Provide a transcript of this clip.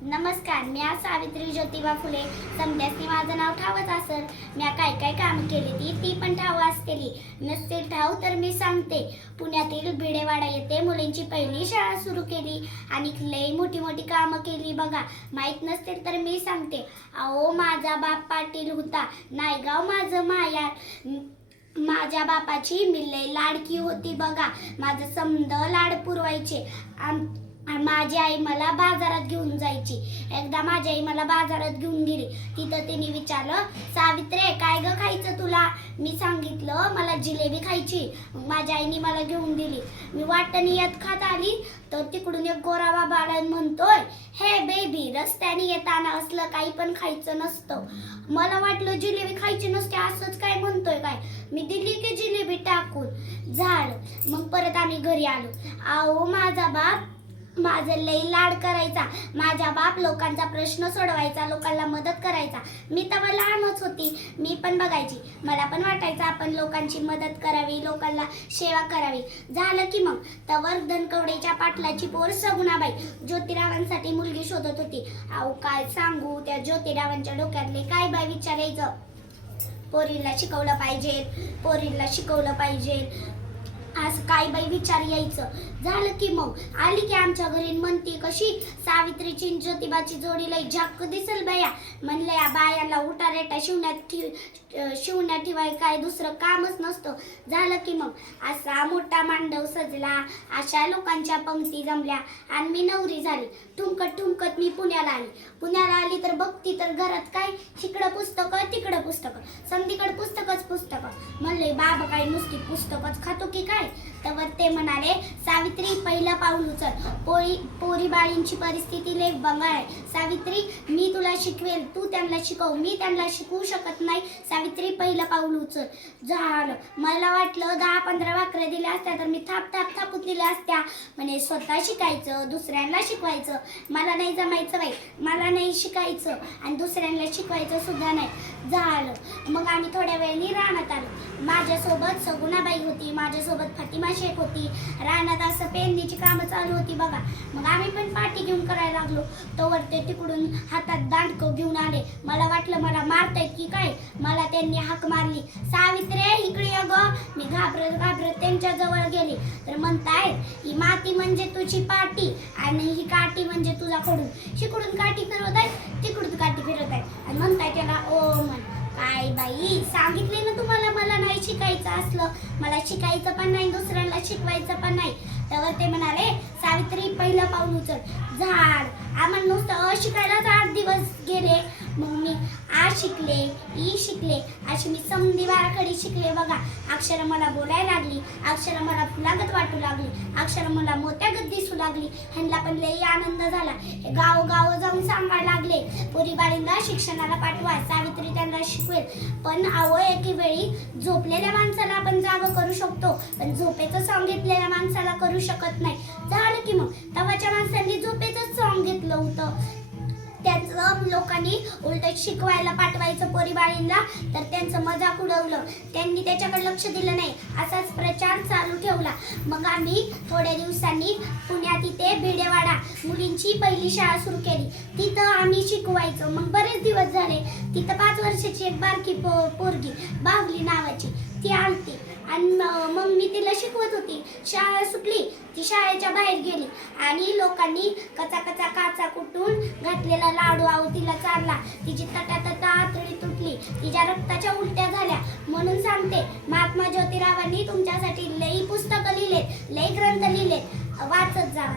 नमस्कार, मी सावित्री ज्योतिबा फुले. समजासनी माझं नाव ठावच असेल. मी काय काय काम केली ती पण ठाव असतेली. नसतील ठाव तर मी सांगते. पुण्यातील भिडेवाडा येथे मुलींची पहिली शाळा सुरू केली आणि लई मोठी मोठी कामं केली बघा. माहीत नसतील तर मी सांगते. अहो माझा बाप पाटील होता, नायगाव माझं मायार. माझ्या बापाची मी लई लाडकी होती बघा. माझं समद लाड पुरवायचे. माझी आई मला बाजारात घेऊन जायची. एकदा माझी आई मला बाजारात घेऊन गेली. तिथं तिने विचारलं, सावित्रे काय ग खायचं तुला? मी सांगितलं मला जिलेबी खायची. माझ्या आईने मला घेऊन दिली. मी वाटणी येत खात आली तर तिकडून एक गोरा बाबा आला म्हणतोय, हे बेबी, रस्त्याने येताना असलं काही पण खायचं नसतं. मला वाटलं जिलेबी खायची नसते असंच काय म्हणतोय काय. मी दिली की जिलेबी टाकून. झालं. मग परत आम्ही घरी आलो. अहो माझा बाप माझं लई लाड करायचा. माझा बाप लोकांचा प्रश्न सोडवायचा, लोकांना मदत करायचा. मी तेव्हा लहानच होती. मी पण बघायची. मला पण वाटायचं आपण लोकांची मदत करावी, लोकांना सेवा करावी. झालं की मग तवर धनकवडेच्या पाटलाची पोर सगुणाबाई ज्योतिरावांसाठी मुलगी शोधत होती. अहो काय सांगू, त्या ज्योतिरावांच्या डोक्यातले काय बाय विचारायचं. पोरीला शिकवलं पाहिजे, पोरीला शिकवलं पाहिजे असं काय बाई विचार यायचं. झालं की मग आली की आमच्या घरी म्हणती, कशी सावित्रीची ज्योतिबाची जोडी लई झाक्क दिसल बाया. म्हणलं या बायाला उठारेटा शिवण्यात ठेवाय काय दुसरं कामच नसतं. झालं की मग असा मोठा मांडव सजला, अशा लोकांच्या पंक्ती जमल्या आणि मी नवरी झाली. ठुमकत ठुमकत मी पुण्याला आली तर बघती तर घरात काय, इकडं पुस्तकं तिकडं पुस्तकं, समधीकडे पुस्तकच. म्हणले बाबा काय नुसती पुस्तकच खातो की काय. तर ते म्हणाले, सावित्री पहिलं पाऊल उचल. पोरी बाळींची परिस्थिती लई बंगाळ आहे. सावित्री मी तुला शिकवेल, तू त्यांना शिकव. मी त्यांना शिकवू शकत नाही. सावित्री पहिलं पाऊल उचल. झालं. मला वाटलं 10-15 भाकऱ्या दिल्या असत्या तर मी थापून दिल्या असत्या. म्हणे स्वतः शिकायचं, दुसऱ्यांना शिकवायचं. मला नाही जमायचं बाई, मला नाही शिकायचं आणि दुसऱ्यांना शिकवायचं सुद्धा नाही. झालं. मग आम्ही थोड्या वेळाने रानात आलो. माझ्यासोबत सगुणाबाई होती, माझ्यासोबत फातिमा शेख होती. रानात असं पेरणीची कामं चालू होती बघा. मग आम्ही पण पाठी घेऊन करायला लागलो. तोवर ते तिकडून हातात दांडकं घेऊन आले. मला वाटलं मला मारतायत की काय. मला त्यांनी हाक मारली, सावित्रे इकडे ये गं. मी घाबरत त्यांच्या जवळ गेले. तर म्हणताय, ही माती म्हणजे तुझी पाटी आणि ही काठी म्हणजे तुझा खडू. इकडून काठी फिरवत आहे, तिकडून काठी फिरवत आहे आणि म्हणताय त्याला ओ म्हण. काय बाई, सांगितले ना तुम्हाला मला नाही शिकायचं असलं. मला शिकायचं पण नाही, दुसऱ्याला शिकवायचं पण नाही. तेव्हा ते म्हणाले, सावित्री पहिलं पाऊल उचल. झाड. आम्हाला नुसतं शिकायलाच 8 दिवस गेले. मग मी आ शिकले, ई शिकले, अशी मी समधी बाराखडी शिकले बघा. अक्षरं मला बोलायला लागली, अक्षरं मला फुलागत वाटू लागली, अक्षरं मला मोत्यागत दिसू लागली. ह्यांना पण लई आनंद झाला. गाव जाऊन सांगायला लागले, पोरी बाळींना शिक्षणाला पाठवा, सावित्री त्यांना शिकवेल. पण एके वेळी झोपलेल्या माणसाला आपण जागं करू शकतो, पण झोपेचं सॉंग घेतलेल्या माणसाला करू शकत नाही. झालं की मग तवाच्या माणसांनी झोपेचं सॉंग घेतलं होतं. त्याचं लोकांनी उलट शिकवायला पाठवायचं पोरी बाळींना, तर त्यांचं मजाक उडवलं. त्यांनी त्याच्याकडे लक्ष दिलं नाही. असाच प्रचार चालू ठेवला. मग आम्ही थोड्या दिवसांनी पुण्यात इथे भिडेवाडा मुलींची पहिली शाळा सुरू केली. तिथं आम्ही शिकवायचो. मग बरेच दिवस झाले. तिथं 5 वर्षाची एक बारकी पोरगी बाहुली नावाची ती आलती आणि मग मी तिला शिकवत होती. शाळा सुटली, ती शाळेच्या बाहेर गेली आणि लोकांनी काचा कुटून घातलेला लाडू तिला चालला. तिची तटा आतडी तुटली, तिच्या रक्ताच्या उलट्या झाल्या. म्हणून सांगते, महात्मा ज्योतिरावांनी तुमच्यासाठी लई पुस्तकं लिहिलेत, लई ग्रंथ लिहिलेत. वाचत जावा.